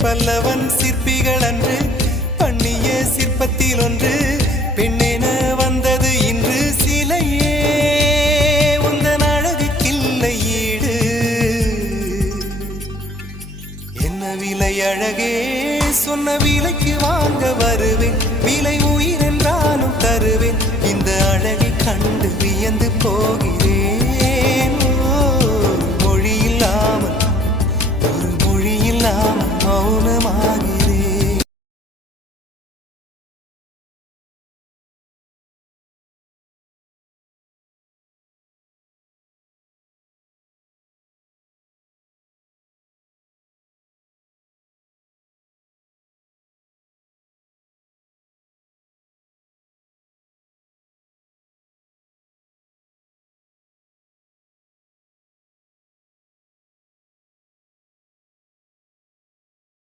பல்லவன் சிற்பிகள் அன்று பண்ணிய சிற்பத்தில் ஒன்று பெண்ணென வந்தது இன்று சிலையே உந்தன் அழகுக்கில்லை ஈடு. என்ன விலை அழகே சொன்ன விலைக்கு வாங்க வருவேன், விலை உயிர் என்றாலும் தருவேன், இந்த அழகை கண்டு வியந்து போகிறேன்.